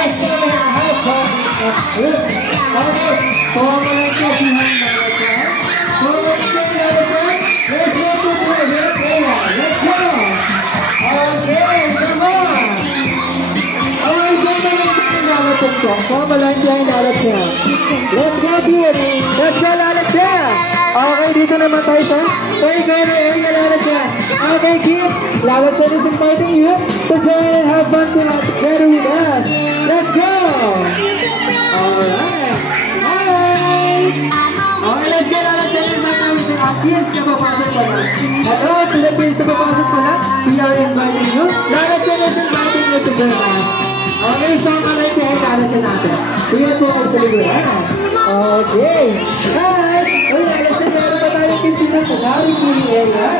guys gonna have fun at home. Okay, pamalengke si Nalachan. Pamalengke Nalachan. Let's go to the red area. Let's go. Okay, come on. Okay, pamalengke Nalachan ko. Pamalengke Nalachan. Let's go, beauty. Let's go, Nalachan. Okay, dito naman tayo sa playground area, Nalachan. Okay, kids, Nalachan is inviting you to join and have fun together with us. Let's go! Alright! Hi! Okay, let's go, Nalachan. Invite namin ang kids na papasok pa lang. Hello, to the kids na papasok pa lang. We are inviting you. Nalachan is inviting you to join us. Okay, pangkalay kayo, Nalachan natin. Tingnan po ako sa liguran. Okay! Hi! Uy, Nalachan, meron pa tayo kids dito sa Dari Kili area.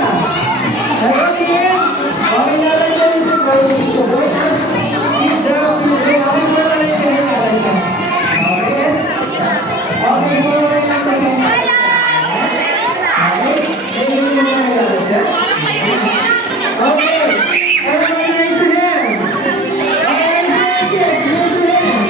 Hello, kids! Okay, Nalachan is inviting you to join us. Kids, okay, pangkalay kayo, Nalachan. Okay? Okay, pangkalay lang tayo. Okay? Thank you, Nalachan. Okay! Everybody raise your hands! Okay, raise your hands, kids! Raise your hands!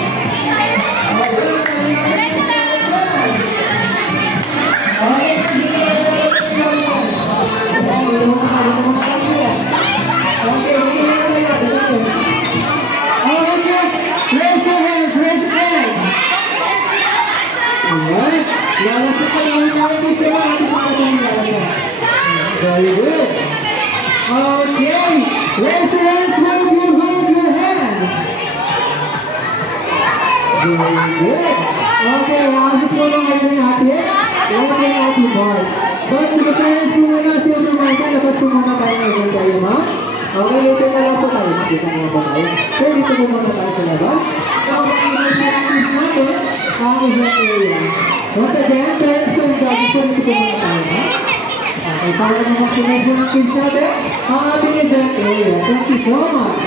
Very good. Okay, raise your hands when you hold your hands. Very good. Okay, houses mo lang kayo ng happy. Huwag kayo happy bars. But to the parents po muna, siyempre mga ito, labas po muna tayo ngayon kayo, ma. Okay, ito na lang po tayo. Nakita nga ba tayo? So, dito po muna tayo sa labas. So, mag-practice natin ang event area. Once again, parents po, gusto nito po muna tayo, ma. Okay, para naman sinay po ng kids natin, ang ating event area. Thank you so much.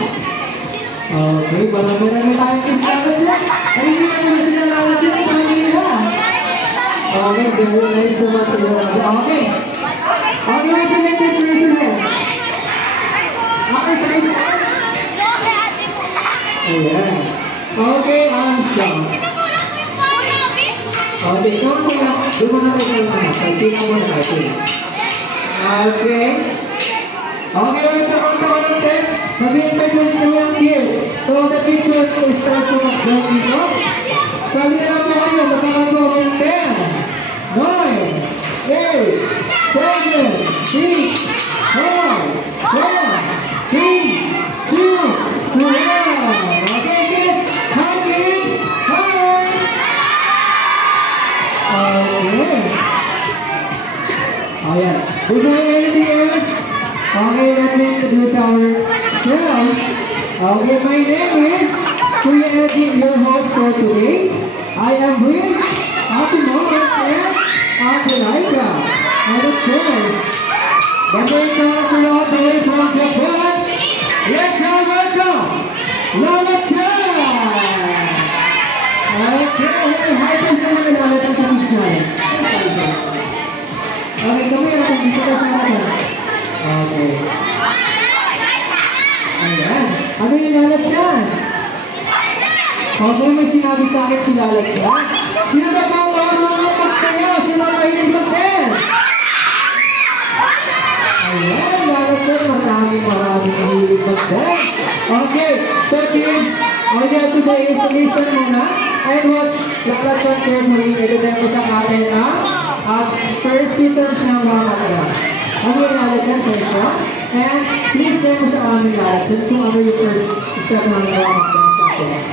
Okay, marami-rami tayong kids natin siya. Ay, hindi naman sila natin siya. Pamili nila. Okay, very nice naman sila natin. Okay. Okay, once again, kids, raise your hands. Okay, side po. Ayan. Okay, arms down. Okay, ikaw mo na. Doon mo na tayo sa mga. Side mo muna tayo. Okay. Okay, wait a minute. Mag-invite mo rin kami ang kids. So, the kids will start to mag-vlog dito. Sabi na lang po kayo, magkakaroon po ng 10, 9, 8, 7, 6, 5, 4, 3, 2, 1. Okay, kids? Hi, kids! Hi! Okay. Ayan. Before anything else, okay, let me introduce ourselves. Okay, my name is Kuya Edwin, your host for today. I am with Ate Moments and Ate Laika. And of course, the great character all the way from Japan. Let's all welcome Nalachan! Okay, hi po sa mga Nalachan sa kids natin. Okay, kami na kung dito ka sa atin. Okay. Ayan. Ano yung Nalachan? Okay, may sinabi sa akin si Nalachan. Sino na ba ang marunong magsayaw? Sino ang mahilig mag-dance? Ayan, Nalachan, maraming mahilig mag-dance. Okay, so kids, all you have to do is listen muna and watch Nalachan carefully. Ito sa atin ang first items ng mga class. Ano yung Nalachan sa ito? And please demo sa amin Nalachan kung ano yung first step ng mga class natin.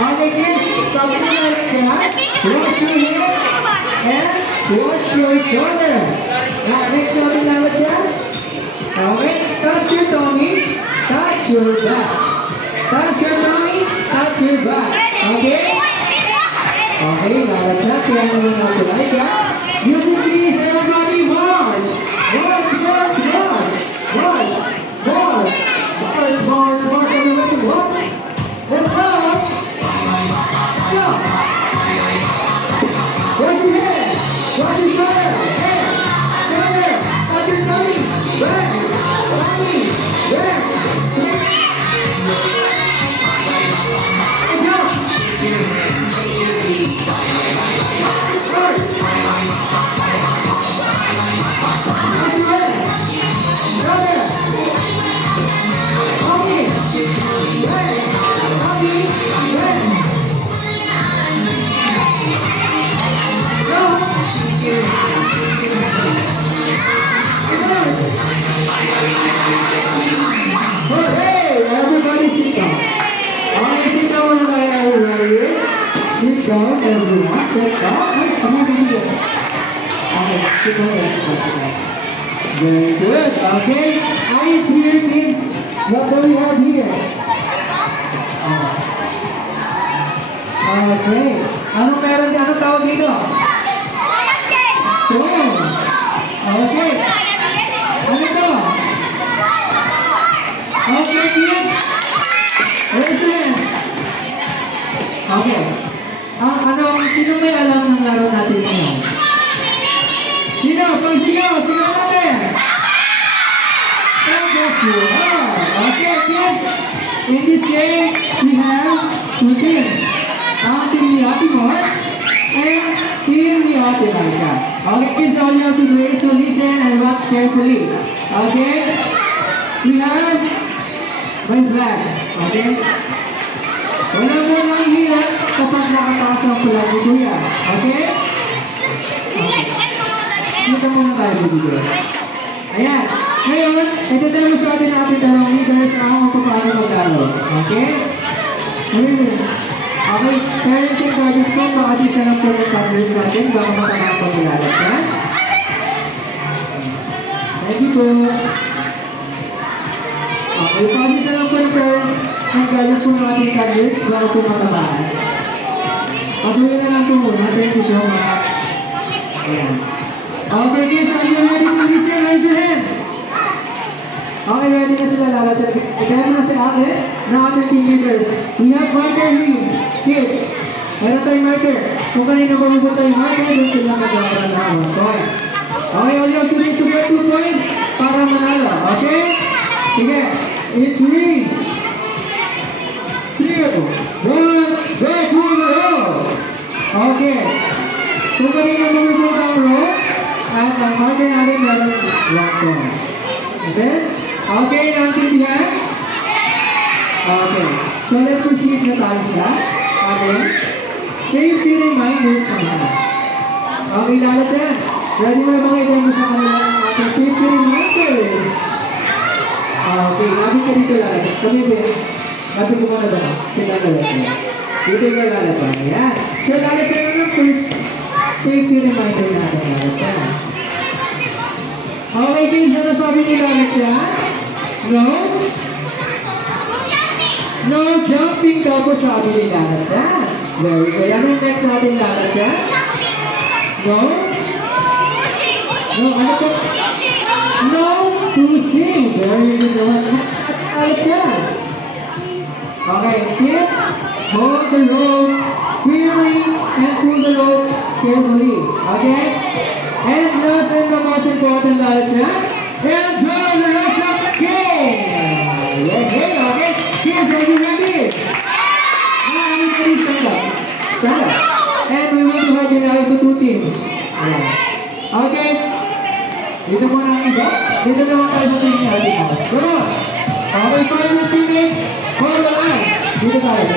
Okay kids, sabi ko Nalachan, wash your hair and wash your shoulder. Next natin Nalachan. Okay, touch your tummy, touch your back. Touch your tummy, touch your back. Okay? Okay, Nalachan, kaya naman natin like that. Music please, everybody march! March, march, march! March, march! March, march, march, everybody march! Let's go! Go! Raise your head! Watch your shoulder! Head! Shoulder! Touch your tummy! Back! Tummy! Back! down, everyone. Set up. Ay, pamibigyan. Okay, sit down, sit down, sit down. Very good. Okay. Eyes here, kids. What do we have here? Okay. Anong meron dyan? Anong tawag dito? Stone. Okay. Ano ito? Okay, kids. Raise your hands. Okay. Sino may alam ng laro natin ngayon? Sino? Pag-sigaw! Sigaw natin! Okay, kids. In this game, we have two teams. Team ni Ate March and Team ni Ate Laika. Okay, kids, all you have to do is to listen and watch carefully. Okay? We have my flag. Okay? Wala mo nang hilat kapag nakataas ang flag ni Kuya. Okay? Kita muna tayo dito. Ayan. Ngayon, ito sa atin dalawang leaders ang paano maglaro. Okay? Okay, parents and guardians po, makasisa lang po ng partners natin baka matanapang ilalat siya. Thank you po. Okay, pakasisa lang po ng parents and guardians po ng ating partners baka po matabaan. Pasuhin na lang po muna. Thank you so much. Ayan. Okay, kids, are you ready to listen? Raise your hands. Okay, ready na sila lalat. Ikaw mo na si ate na ating team leaders. We have marker here. Kids, meron tayong marker. Kung kanina bumubot yung marker, doon sila magkakaroon. Okay. Okay, all you have to do is to get 2 points para manalo. Okay? Sige. In 3, 2, 1, go to the row. Okay. Kung kanina bumubot ang row, at ang marker natin meron 1 point. Okay? Okay, naintindihan? Okay. So, let's proceed na tayo siya. Okay? Safety reminders naman. Okay, lalat siya. Ready na ba kayo mo sa kanila ang ating safety reminders? Okay, lapit ka dito lalat siya. Kami, Vince. Lapit ko muna ba? Sila lalat siya. Dito ka lalat siya. Ayan. So, lalat siya yung first safety reminder natin lalat siya. Okay, kids, ano sabi ni lalat siya? No? No jumping daw po sabi ni lalat siya. Very good. Ano yung next natin lalat siya? No? No, ano po? No pushing. Very good. Lalat siya. Okay, kids, hold the rope firmly and pull the rope carefully. Okay? And last and the most important lalat siya, enjoy the rest of the game! Okay? Kids, are you ready? Everybody stand up. Stand up. And we want to have it out to 2 teams. Okay? Dito muna ang iba. Dito naman tayo sa team niya. Come on! Okay, find your teammates. Hold the line. Dito tayo.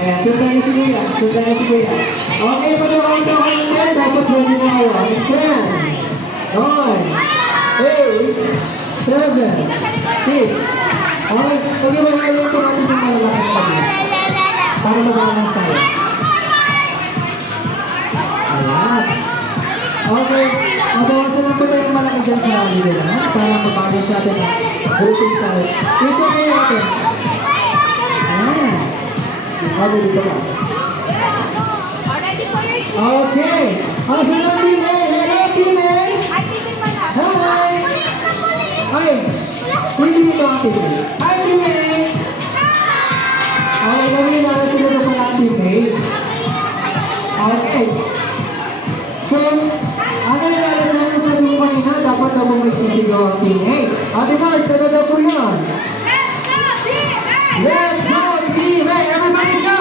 Ayan, sundan niyo si Kuya. Okay, pag-count na kayo na, dapat ready na kayo. 10, 9, 8, 7, 6. Okay, pag-iwalala ito natin yung malalakas tayo. Para mag-balance tayo. Ayan. Okay, mabawasan lang po tayo yung malaki dyan sa video na. Para mag-balance natin na grouping sa atin. Ito kayo natin. Ayan. Okay, dito ka. Okay. Asan ang team A? Hello, team A! Hi! Hi! Pwede dito ang team A. Hi, team A! Okay, kami nila sila na pala ang team A. Okay. So, ano nilala sa inyo sa team kanina? Dapat na bang magsisigaw ang team A. Ate Mark, sana daw po yun. Let's go, team A! Everybody go!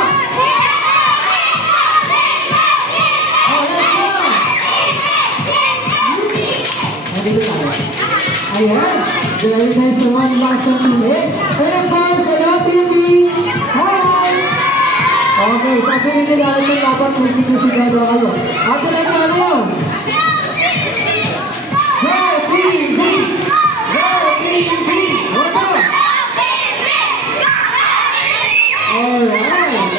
Nandito tayo. Ayan. Very nice naman last ng team A. And boys, hello team B. Hi! Okay, sabi nila ito dapat music-music daw kayo. At talaga ano yun? Go team B! Go team B! Go go! Alright.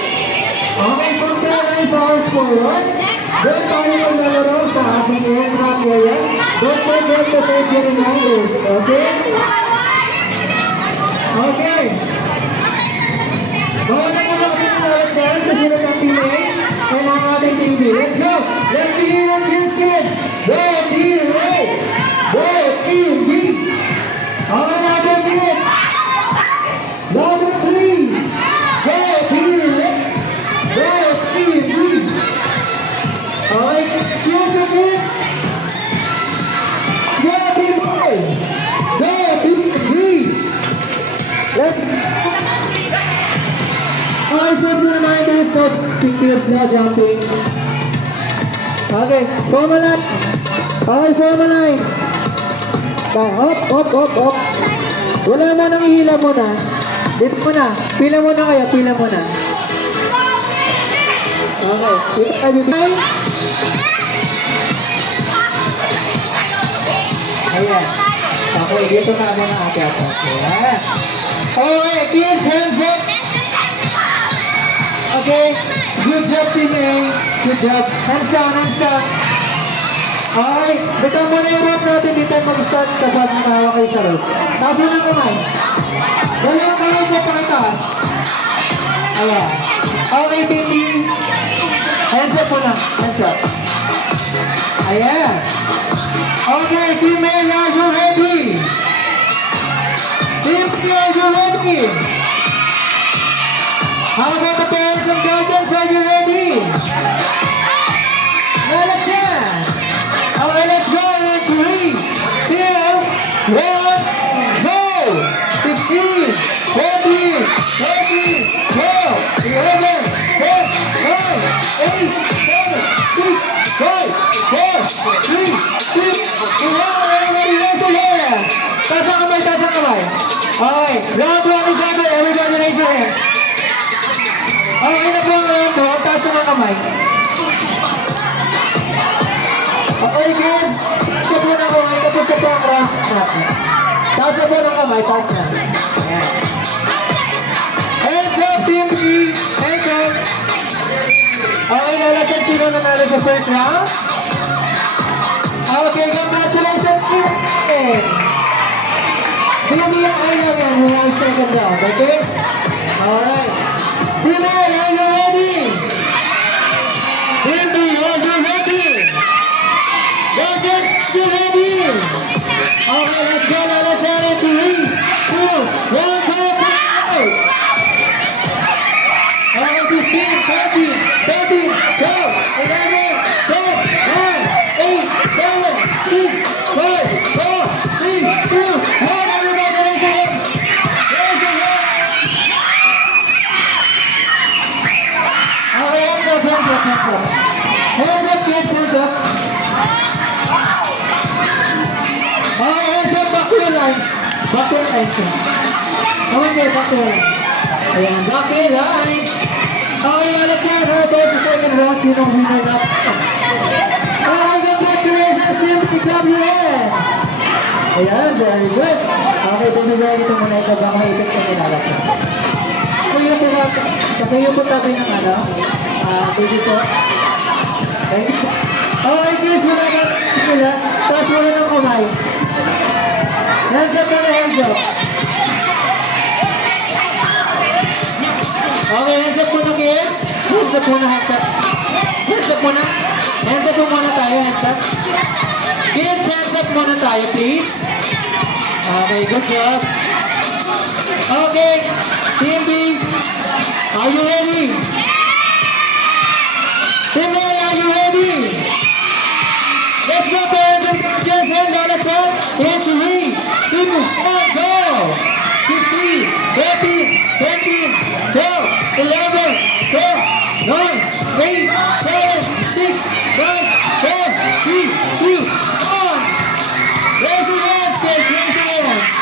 Okay, tayo maglalaro sa ating aircraft area. Don't forget to save your reminders, okay? Okay. Bawa na muna kami ng chance sa sunod ng team A and ang ating team B. Let's go! Let's be here and cheers, kids! Go, team A! Go, team B! All other kids! Louder, please! Go, team A! Go, team B! Alright, cheers, kids! Go, team A! Go, team B! Let's go! Okay, so the reminders, no pictures, no jumping. Okay, formalize. Okay, formalize. Up. Wala mo nang ihila muna. Dito muna. Pila muna kayo, pila muna. Okay, dito kayo bibigay. Ayan. Okay, dito na ako ng ate-ate. Ayan. Okay, kids, hands up. Okay, good job team A. Good job. Hands down, hands down. Okay, bitaw mo na yung rope natin. Dito mag-start kapag nakahawa kayo sa rope. Taas mo ng kamay. Dali ang kamay mo pakitaas. Ayan. Okay, team B. Hands up mo na. Hands up. Ayan. Okay, team A, are you ready? Team B, are you ready? How about the parents and guardians? Are you ready? Well, let's hear. Okay, let's go. In 3, 2, 1, go! 15, 14, 13, 12, 11, 10, 9, 8, 7, 6, 5, 4, 3, 2, 1. Everybody raise your hands. Taas ang kamay, taas ang kamay. Okay, round 1 is over. Everybody raise your hands. Okay na po ang round mo. Taas na ng kamay. Okay, kids. Ito po na kamay. Tapos na po ang round natin. Taas na po ng kamay. Taas na. Ayan. Hands up, team B. Hands up. Okay, lalasan sino nanalo sa first round? Okay, congratulations, team A. Team B ang ayaw yan. We have second round. Okay? Alright. Team A, are you ready? Team B, are you ready? Guardians, you ready? Okay, let's go. Now let's add it to 3, 2, 1, go. Okay, 15, 13, 12, 11, 10, 9, 8, 7, 6, 5, 4, 3, 2, 1. Everybody raise your hands. Raise your hands. Okay, hands up, hands up, hands up. Hands up, kids, hands up. Okay, hands up, back to your lines. Back to your lines. Okay, back to your lines. Ayan, back to your lines. Okay, now let's have her go to second round. Sinong winner na? Okay, congratulations, team. Clap your hands. Ayan, very good. Okay, binigay ito muna ito. Baka maipit ka nilalagay. Kasi yung po tabi ng ano, baby po. Thank you. Okay, kids, wala ka sila. Taas mo na ng kamay. Hands up na hands up. Okay, hands up muna, kids. Hands up muna, hands up. Hands up muna. Hands up muna tayo, hands up. Kids, hands up muna tayo, please. Okay, good job. Okay, Team B, are you ready? Team A, are you ready? Let's go, parents and guardians, hand on the top. In 3, 2, 1, go! 15, 13, 14, 12, 11, 10, 9, 8, 7, 6, 5, 4, 3, 2, 1. Raise your hands, kids, raise your hands.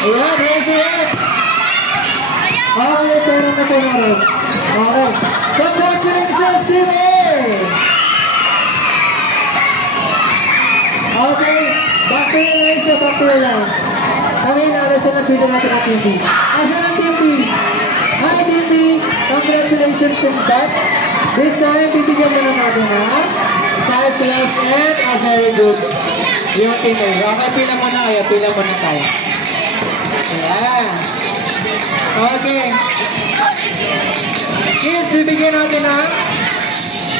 Ayan, raise your hands. Okay, turn na po na rin. Okay. Congratulations, Team A! Okay, back to your lines na, back to your lines. Okay, nalasan ang video natin ang Team B. Asan ang Team B? Hi, Team B! Congratulations and back. This time, bibigyan na natin ha. 5 claps and a very good. Yung teammate. Okay, pila muna kayo. Pila muna tayo. Ayan. Okay. Kids, bibigyan natin ha.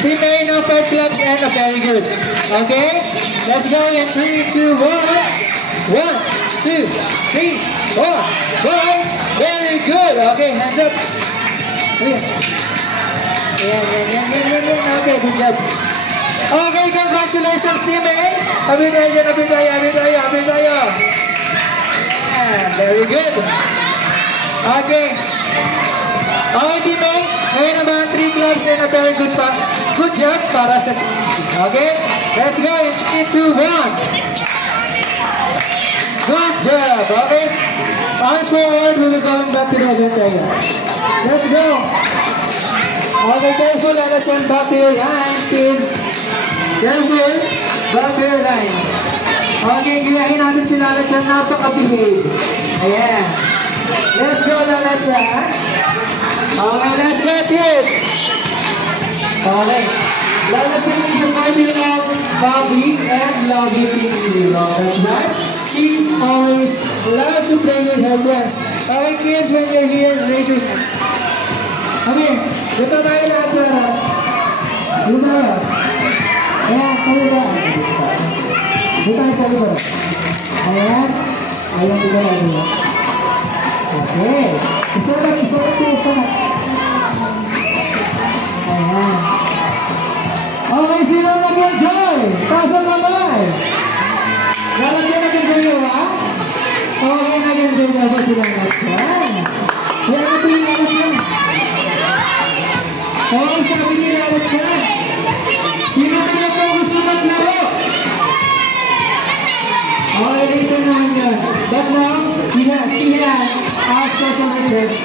Teammate ng 5 claps and a very good. Okay? Let's go in 3, 2, 1. 1, 2, 3, 4, 5. Very good. Okay, hands up. Ayan. Yan. Okay, good job. Okay, congratulations, team A. Happy tayo. Yeah, very good. Okay. Okay, team A. Ngayon naman, 3 clubs and a very good job para sa team B. Okay? Let's go in 3, 2, 1. Good job. Okay? Once forward, we'll be going back to the event area. Let's go. Okay, careful. Let's turn back to your lines, kids. Careful. Back to your lines. Okay, gilahin natin si Lalachan. Napaka-behave. Ayan. Let's go, Lalachan. Okay, let's go, kids. Okay. Lalachan is a partner of Bobby and Lovey Pixie. That's right. She always loves to play with her friends. Okay, kids, when you're here, raise your hands. Okay, dito tayo lahat sa harap. Dito tayo. Ayan, tayo ba? Dito tayo sa likod. Ayan. Ayan, dito tayo. Okay. Isa lang. Ayan. Okay, sino nag-enjoy? Taas ang kamay. Lalagyan nag-enjoy nyo, ha? Okay, nag-enjoy na ba sila Lalachan? Kaya ano yung Lalachan? Oo, sabi ni Lalachan. Sino talaga po gusto maglaro? Okay, later naman yun. But now, she has our special request.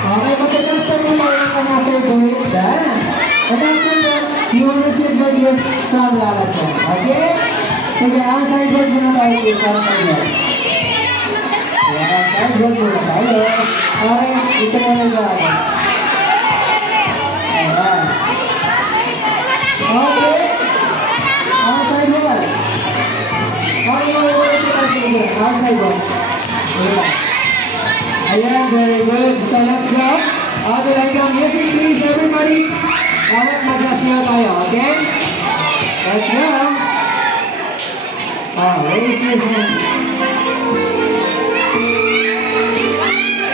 Okay, magkakasta mo tayo ng kanyang favorite dance. And after that, you will receive the gift from Lalachan. Okay? Sige, ang sideboard muna tayo dito. Ang sideboard. Ayan, sideboard muna tayo. Okay, ito muna tayo. Ayan. Okay. Ang sideboard. Okay, ito tayo sige. Ang sideboard. Ayan. Ayan, very good. So let's go. Okay, like some music please, everybody. Dapat magsasayaw tayo, okay? Let's go. Raise your hands.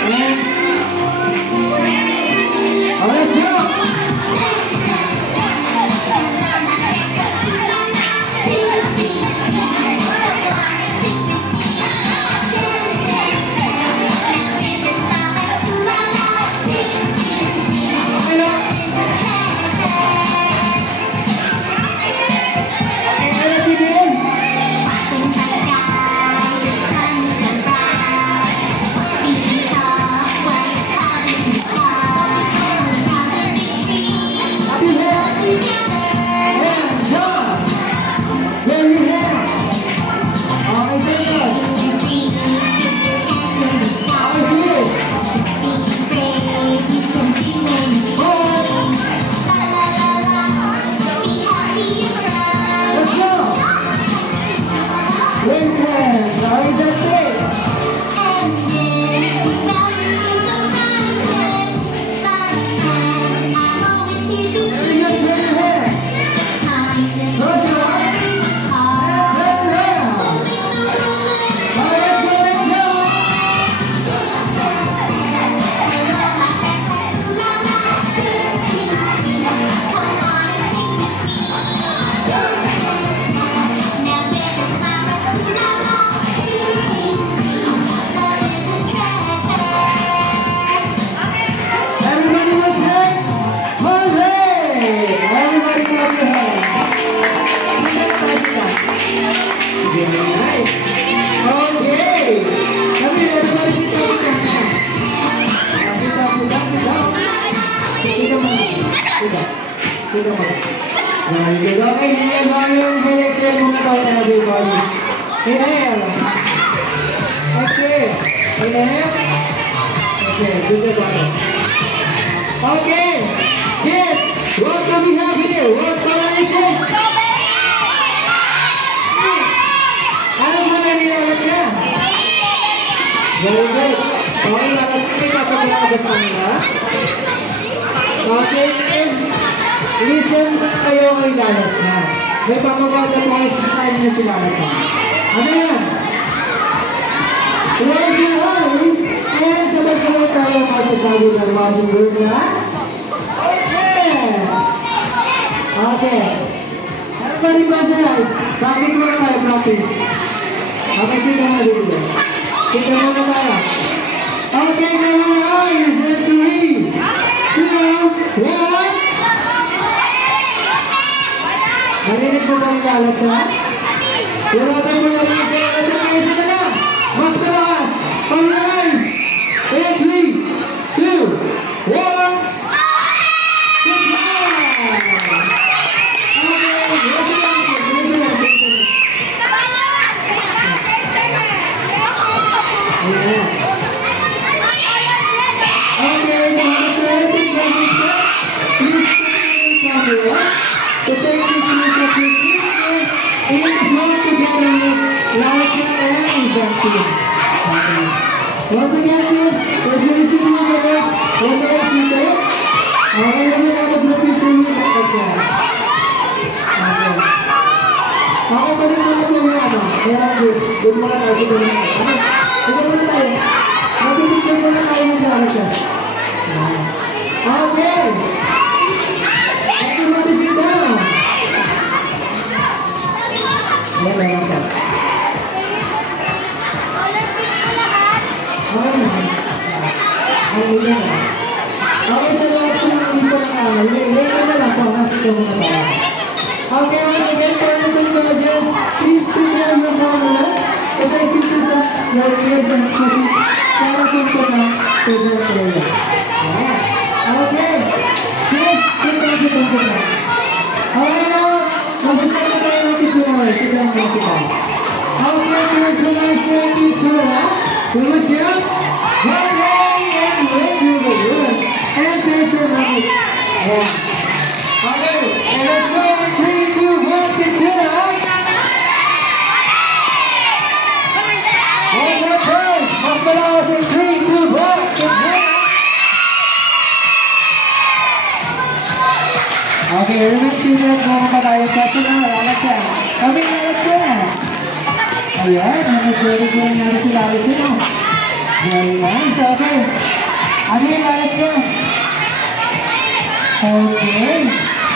And let's go. Sino mo? Very good. Okay, inhale mo yung exhale muna tayo na everybody. Inhale. Exhale. Inhale. Exhale. Good job, guys. Okay. Very good. Okay, let's take up ang lalabas kanina. Okay, guys. Listen kayo kay Lalat siya. May pamaganda po kayo sa style niya si Lalat siya. Ano yan? Raise your eyes and sabay-sabay tayo magsasabi ng magic word na okay. Okay. Everybody close your eyes. Practice muna tayo, practice. Okay, sige na dito. Sige muna tayo. Okay, close your eyes and 3, 2, 1. Narinig mo ba yung Lalat siya? Iwagay mo na rin sa Lalat siya. Kaya isa na lang. Mas malakas. On your eyes. In 3, 2, 1. To take pictures of your team and work together with Lalat and event team. Okay. Once again, please, if you receive your guys, we're going to see it. Okay, we're going to group picture with Lalat. Okay. Ako pa rin muna po yung ano. Kaya good. Good muna tayo sa gano'n. Ano? Ito muna tayo. Mag-picture muna tayo ng Lalat. Okay. Everybody sit down. Okay, so lahat po ng info na namin. Later na lang po, nasa ito muna tayo. Okay, once again, parents and colleges, please prepare your formulas to take pictures of your kids and kasi sa harapin po na children area. Okay, please, sit down. Okay, now, magsasama na tayo ng picture. Sit down. Okay, here's the nice picture. Let's go. One day and wait to the good. And there's your money. Yeah. Okay, and let's go. 3, 2, 1, picture. One more time. Mas malakas in 3, 2, 1, picture. Okay, remember to that mga patayong question na Lalat siya. Okay, Lalat siya. Ayan, nag-very good na si Lalat siya. Very nice, okay. Okay, Lalat siya. Okay.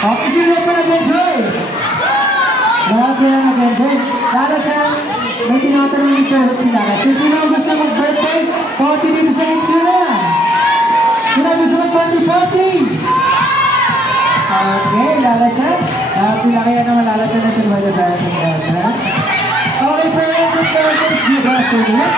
Okay, sino pa nag-enjoy? Lahat siya nag-enjoy. Lalat siya, may tinatanong ni Perot si Lalat siya. Sino ang gusto mag-birthday? Party dito sa Itsuna. Sino ang gusto mag-party? Okay, Lalat siya. Sila kaya naman Lalat siya na sa mga parents and grandparents. Okay, parents and grandparents, good afternoon.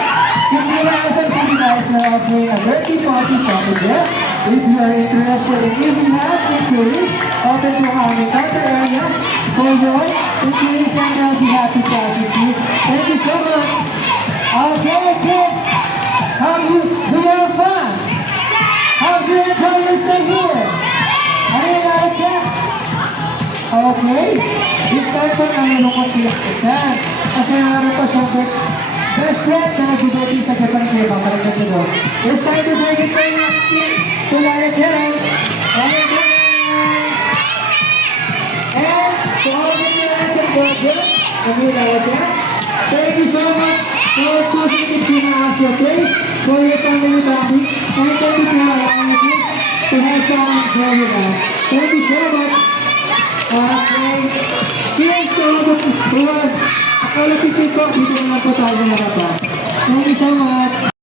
Itsuna SMCD guys are offering a birthday party packages. If you are interested in giving us inquiries, open to our counter areas for your inquiries and I'll be happy to assist you. Thank you so much. Okay, kids, how do you have fun? How do you enjoy your stay here? Ano yung Lalat siya? Okay. This time po nalulungkot sila siya. Kasi naroon pa siyang best friend na nag-birthday sa Japan siya. Babalik na siya doon. This time to say goodbye to Lalat siya. Okay, good night. And to all the parents and guardians, kami Lalat siya. Thank you so much for choosing Itsuna as your place for your family topic. And thank you for allowing us to have fun and enjoy with us. Thank you so much. Okay. Here's to all the who was akala picture ko, dito na lang po tayo sa harapan. Thank you so much.